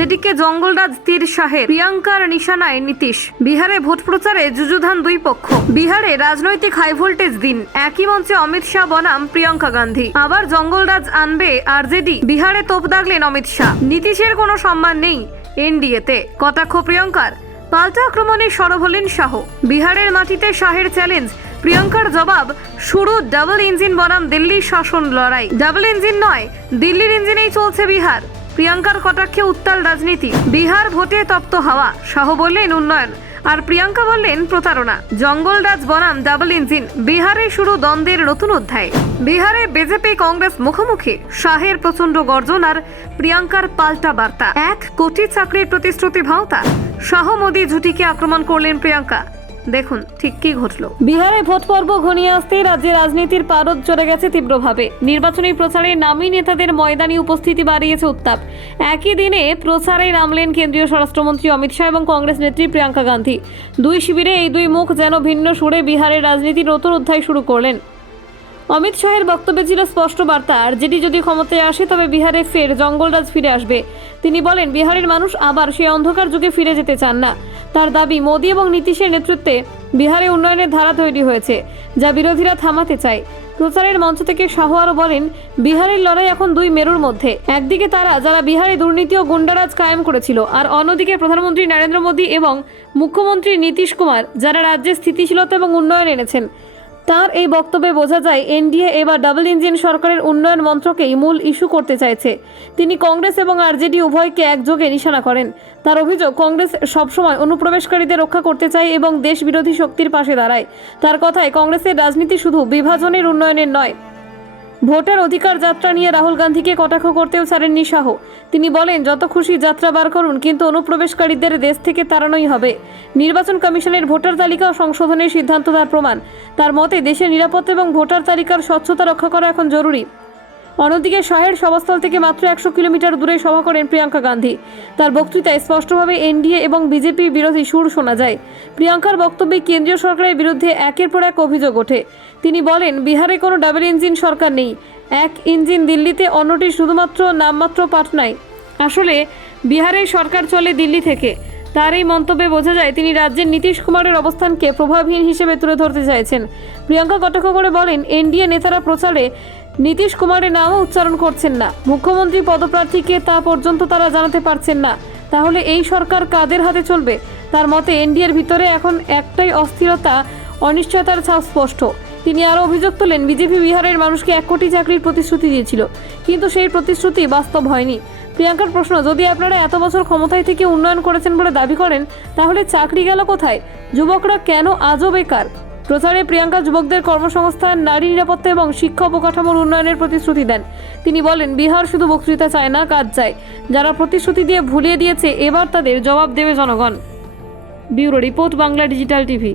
আরজেডিকে জঙ্গলরাজ তীর শাহের প্রিয়াঙ্কার নিশানায় নীতিশ। বিহারে ভোট প্রচারে যুযুধান দুই পক্ষ। বিহারে রাজনৈতিক হাই ভোল্টেজ দিন। একই মঞ্চে অমিত শাহ বনাম, প্রিয়াঙ্কা গান্ধী। আবার জঙ্গলরাজ আনবে আরজেডি। বিহারে তোপ দাগলেন অমিত শাহ। নীতিশের কোনো সম্মান নেই এনডিএতে। কটাক্ষ প্রিয়ঙ্কার। পাল্টা আক্রমণে সরব হলেন শাহ। বিহারের মাটিতে শাহের চ্যালেঞ্জ প্রিয়ঙ্কার জবাব, শুরু ডাবল ইঞ্জিন বনাম দিল্লির শাসন লড়াই। ডাবল ইঞ্জিন নয়, দিল্লির ইঞ্জিনেই চলছে বিহার। প্রিয়াঙ্কার কটাক্ষে উত্তাল রাজনীতি। বিহার ভোটে তপ্ত হাওয়া, শাহ বললেন উন্নয়ন। আর প্রিয়াঙ্কা বললেন প্রতারণা। জঙ্গলরাজ বনাম ডাবল ইঞ্জিন। বিহারে শুরু দ্বন্দ্বের নতুন অধ্যায়। বিহারে বিজেপি কংগ্রেস মুখোমুখি। শাহের প্রচণ্ড গর্জন আর প্রিয়াঙ্কার পাল্টা বার্তা। এক কোটি চাকরির প্রতিশ্রুতি ভাওতা। শাহ মোদী জুটিকে আক্রমণ করলেন প্রিয়াঙ্কা। দেখুন ঠিক কি ঘটলো। বিহারে ভোট পর্ব ঘনিয়ে আসতেই রাজ্যে রাজনীতির পারদ চড়ে গেছে তীব্রভাবে। নির্বাচনী প্রচারে নামী নেতাদের ময়দানি উপস্থিতি বাড়িয়েছে উত্তাপ। একই দিনে প্রচারে নামলেন কেন্দ্রীয় স্বরাষ্ট্রমন্ত্রী অমিত শাহ এবং কংগ্রেস নেত্রী প্রিয়াঙ্কা গান্ধী। দুই শিবিরে এই দুই মুখ যেন ভিন্ন সুরে বিহারের রাজনীতির নতুন অধ্যায় শুরু করলেন। অমিত শাহের বক্তব্যে ছিল স্পষ্ট বার্তা, আর যেটি যদি ক্ষমতায় আসে, তবে বিহারে ফের জঙ্গলরাজ ফিরে আসবে। তিনি বলেন, বিহারের মানুষ আবার সেই অন্ধকার যুগে ফিরে যেতে চান না। তার দাবি, মোদি এবং নীতিশের নেতৃত্বে বিহারে উন্নয়নের ধারা তৈরি হয়েছে, যা বিরোধীরা থামাতে চায়। প্রচারের মঞ্চ থেকে শাহ আরও বলেন, বিহারের লড়াই এখন দুই মেরুর মধ্যে। একদিকে তারা, যারা বিহারে দুর্নীতি ও গুন্ডারাজ কায়েম করেছিল, আর অন্যদিকে প্রধানমন্ত্রী নরেন্দ্র মোদী এবং মুখ্যমন্ত্রী নীতিশ কুমার, যারা রাজ্যে স্থিতিশীলতা এবং উন্নয়ন এনেছেন। তার এই বক্তব্যে বোঝা যায়, এনডিএ এবার ডাবল ইঞ্জিন সরকারের উন্নয়ন মন্ত্রকেই মূল ইস্যু করতে চাইছে। তিনি কংগ্রেস এবং আরজেডি উভয়কে একযোগে নিশানা করেন। তার অভিযোগ, কংগ্রেস সবসময় অনুপ্রবেশকারীদের রক্ষা করতে চায় এবং দেশ বিরোধী শক্তির পাশে দাঁড়ায়। তার কথায় কংগ্রেসের রাজনীতি শুধু বিভাজনের উন্নয়নের নয় ভোটার অধিকার যাত্রা নিয়ে রাহুল গান্ধীকে কটাক্ষ করতেও ছাড়েননি শাহ। তিনি বলেন, যত খুশি যাত্রা বার করুন, কিন্তু অনুপ্রবেশকারীদের দেশ থেকে তাড়ানোই হবে। নির্বাচন কমিশনের ভোটার তালিকা ও সংশোধনের সিদ্ধান্ত তার প্রমাণ। তার মতে, দেশের নিরাপত্তা এবং ভোটার তালিকার স্বচ্ছতা রক্ষা করা এখন জরুরি। অন্যদিকে শাহের সভাস্থল থেকে মাত্র একশো কিলোমিটার দূরে সভা করেন প্রিয়াঙ্কা গান্ধী। তার বক্তৃতায় স্পষ্টভাবে এনডিএ এবং বিজেপি বিরোধী সুর শোনা যায়। প্রিয়াঙ্কার বক্তব্যে কেন্দ্রীয় সরকারের বিরুদ্ধে একের পর এক অভিযোগ ওঠে। তিনি বলেন, বিহারে কোনো ডাবল ইঞ্জিন সরকার নেই। এক ইঞ্জিন দিল্লিতে অন্যটি শুধুমাত্র নামমাত্র পাটনায় আসলে বিহারের সরকার চলে দিল্লি থেকে। তার এই মন্তব্যে বোঝা যায়, তিনি রাজ্যের নীতিশ কুমারের অবস্থানকে প্রভাবহীন হিসেবে তুলে ধরতে চাইছেন। প্রিয়াঙ্কা কটাক্ষ করে বলেন, এনডিএ নেতারা প্রচারে নীতিশ কুমারের নামও উচ্চারণ করছেন না। মুখ্যমন্ত্রী পদপ্রার্থীকে তা পর্যন্ত তারা জানাতে পারছেন না। তাহলে এই সরকার কাদের হাতে চলবে? তার মতে, এনডিএর ভিতরে এখন একটাই অস্থিরতা, অনিশ্চয়তার ছাপ স্পষ্ট। তিনি আরও অভিযোগ তোলেন, বিজেপি বিহারের মানুষকে এক কোটি চাকরির প্রতিশ্রুতি দিয়েছিল। কিন্তু সেই প্রতিশ্রুতি বাস্তব হয়নি। প্রিয়াঙ্কার প্রশ্ন, যদি আপনারা এত বছর ক্ষমতায় থেকে উন্নয়ন করেছেন বলে দাবি করেন, তাহলে চাকরি গেল কোথায়? যুবকরা কেন আজও বেকার? প্রচারে প্রিয়াঙ্কা যুবকদের কর্মসংস্থান, নারী নিরাপত্তা এবং শিক্ষা অবকাঠামোর উন্নয়নের প্রতিশ্রুতি দেন। তিনি বলেন, বিহার শুধু বক্তৃতা চায় না, কাজ চায়। যারা প্রতিশ্রুতি দিয়ে ভুলিয়ে দিয়েছে, এবার তাদের জবাব দেবে জনগণ। Bureau report Bangla digital TV.